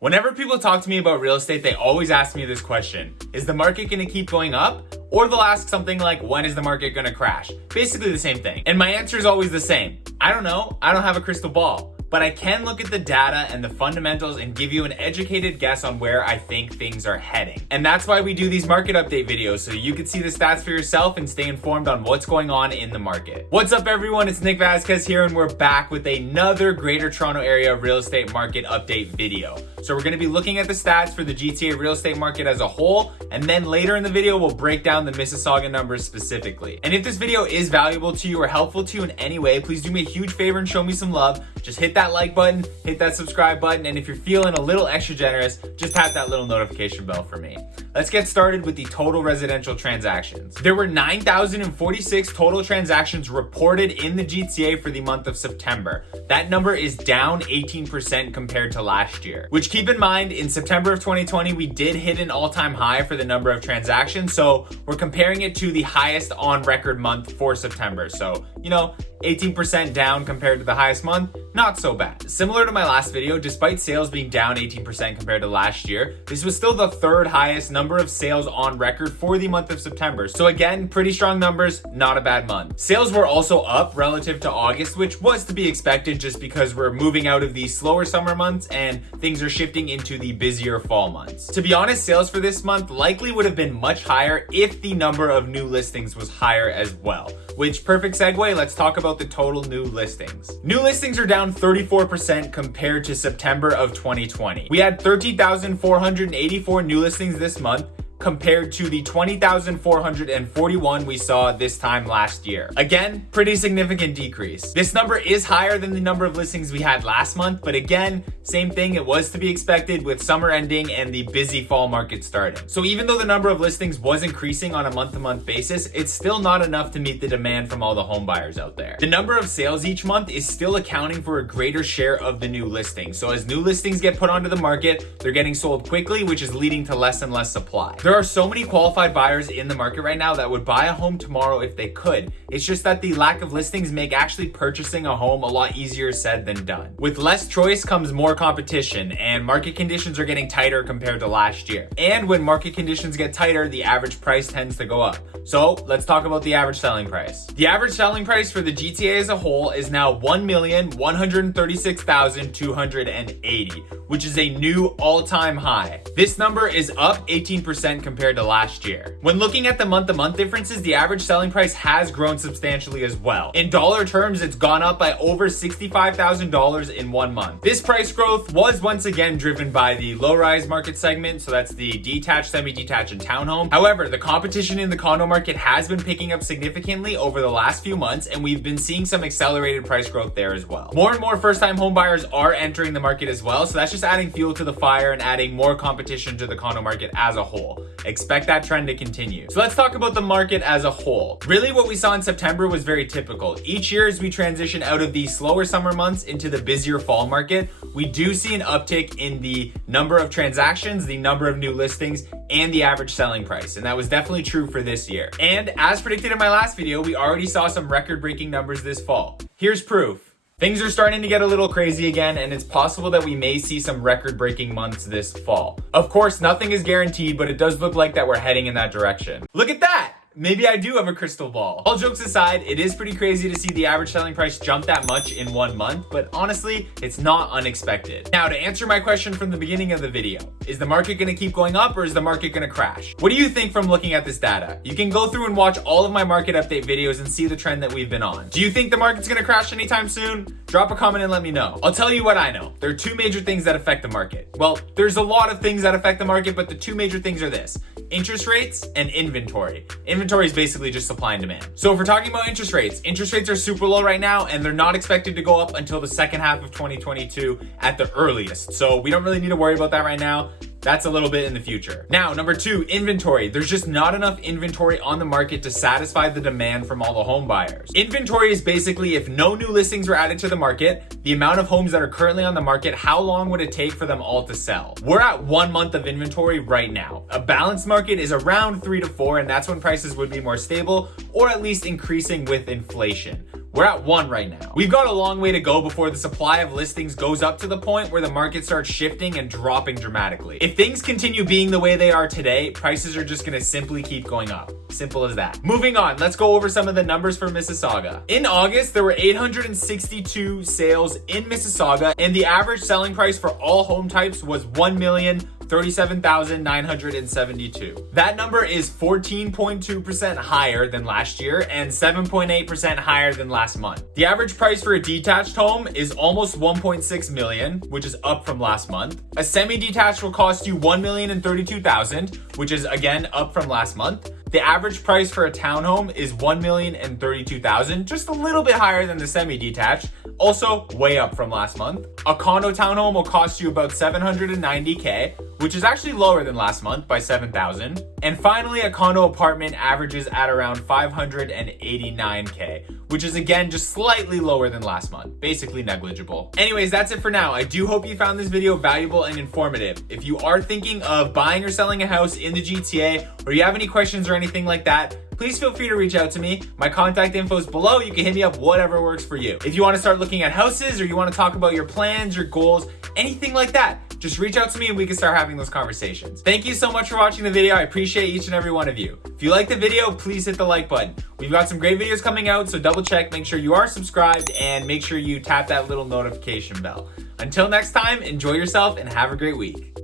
Whenever people talk to me about real estate, they always ask me this question. Is the market gonna keep going up? Or they'll ask something like, when is the market gonna crash? Basically the same thing. And my answer is always the same. I don't know, I don't have a crystal ball. But I can look at the data and the fundamentals and give you an educated guess on where I think things are heading. And that's why we do these market update videos, so you can see the stats for yourself and stay informed on what's going on in the market. What's up everyone, it's Nick Vazquez here and we're back with another Greater Toronto Area real estate market update video. So we're gonna be looking at the stats for the GTA real estate market as a whole, and then later in the video, we'll break down the Mississauga numbers specifically. And if this video is valuable to you or helpful to you in any way, please do me a huge favor and show me some love. Just hit that like button, hit that subscribe button, and if you're feeling a little extra generous, just tap that little notification bell for me. Let's get started with the total residential transactions. There were 9,046 total transactions reported in the GTA for the month of September. That number is down 18% compared to last year, which keep in mind, in September of 2020, we did hit an all-time high for the number of transactions, so we're comparing it to the highest on record month for September. So, 18% down compared to the highest month, not so bad. Similar to my last video, despite sales being down 18% compared to last year, this was still the third highest number of sales on record for the month of September. So again, pretty strong numbers, not a bad month. Sales were also up relative to August, which was to be expected just because we're moving out of the slower summer months and things are shifting into the busier fall months. To be honest, sales for this month likely would have been much higher if the number of new listings was higher as well. Which, perfect segue, let's talk about the total new listings. New listings are down 34% compared to September of 2020. We had 13,484 new listings this month, compared to the 20,441 we saw this time last year. Again, pretty significant decrease. This number is higher than the number of listings we had last month, but again, same thing, it was to be expected with summer ending and the busy fall market starting. So even though the number of listings was increasing on a month-to-month basis, it's still not enough to meet the demand from all the home buyers out there. The number of sales each month is still accounting for a greater share of the new listings. So as new listings get put onto the market, they're getting sold quickly, which is leading to less and less supply. There are so many qualified buyers in the market right now that would buy a home tomorrow if they could. It's just that the lack of listings make actually purchasing a home a lot easier said than done. With less choice comes more competition, and market conditions are getting tighter compared to last year. And when market conditions get tighter, the average price tends to go up. So let's talk about the average selling price. The average selling price for the GTA as a whole is now $1,136,280, which is a new all-time high. This number is up 18% compared to last year. When looking at the month-to-month differences, the average selling price has grown substantially as well. In dollar terms, it's gone up by over $65,000 in 1 month. This price growth was once again driven by the low-rise market segment, so that's the detached, semi-detached, and townhome. However, the competition in the condo market has been picking up significantly over the last few months, and we've been seeing some accelerated price growth there as well. More and more first-time home buyers are entering the market as well, so that's just adding fuel to the fire and adding more competition to the condo market as a whole. Expect that trend to continue. So let's talk about the market as a whole. Really what we saw in September was very typical. Each year as we transition out of the slower summer months into the busier fall market, we do see an uptick in the number of transactions, the number of new listings, and the average selling price. And that was definitely true for this year. And as predicted in my last video, we already saw some record-breaking numbers this fall. Here's proof. Things are starting to get a little crazy again, and it's possible that we may see some record-breaking months this fall. Of course, nothing is guaranteed, but it does look like that we're heading in that direction. Look at that! Maybe I do have a crystal ball. All jokes aside, it is pretty crazy to see the average selling price jump that much in 1 month, but honestly, it's not unexpected. Now, to answer my question from the beginning of the video, is the market gonna keep going up or is the market gonna crash? What do you think from looking at this data? You can go through and watch all of my market update videos and see the trend that we've been on. Do you think the market's gonna crash anytime soon? Drop a comment and let me know. I'll tell you what I know. There are two major things that affect the market. Well, there's a lot of things that affect the market, but the two major things are this: interest rates and inventory. Inventory is basically just supply and demand. So if we're talking about interest rates are super low right now, and they're not expected to go up until the second half of 2022 at the earliest. So we don't really need to worry about that right now. That's a little bit in the future. Now, number two, inventory. There's just not enough inventory on the market to satisfy the demand from all the home buyers. Inventory is basically if no new listings were added to the market, the amount of homes that are currently on the market, how long would it take for them all to sell? We're at 1 month of inventory right now. A balanced market is around 3 to 4, and that's when prices would be more stable or at least increasing with inflation. We're at 1 right now. We've got a long way to go before the supply of listings goes up to the point where the market starts shifting and dropping dramatically. If things continue being the way they are today, prices are just gonna simply keep going up. Simple as that. Moving on, let's go over some of the numbers for Mississauga. In August, there were 862 sales in Mississauga, and the average selling price for all home types was $1,037,972. That number is 14.2% higher than last year and 7.8% higher than last month. The average price for a detached home is almost 1.6 million, which is up from last month. A semi-detached will cost you $1,032,000, which is again up from last month. The average price for a townhome is $1,032,000, just a little bit higher than the semi-detached, also way up from last month. A condo townhome will cost you about $790K, which is actually lower than last month by $7,000. And finally, a condo apartment averages at around $589K, which is again just slightly lower than last month, basically negligible. Anyways, that's it for now. I do hope you found this video valuable and informative. If you are thinking of buying or selling a house in the GTA, or you have any questions or anything like that, please feel free to reach out to me. My contact info is below. You can hit me up, whatever works for you. If you want to start looking at houses, or you want to talk about your plans, your goals, anything like that, just reach out to me and we can start having those conversations. Thank you so much for watching the video. I appreciate each and every one of you. If you like the video, please hit the like button. We've got some great videos coming out, so double check, make sure you are subscribed, and make sure you tap that little notification bell. Until next time, enjoy yourself and have a great week.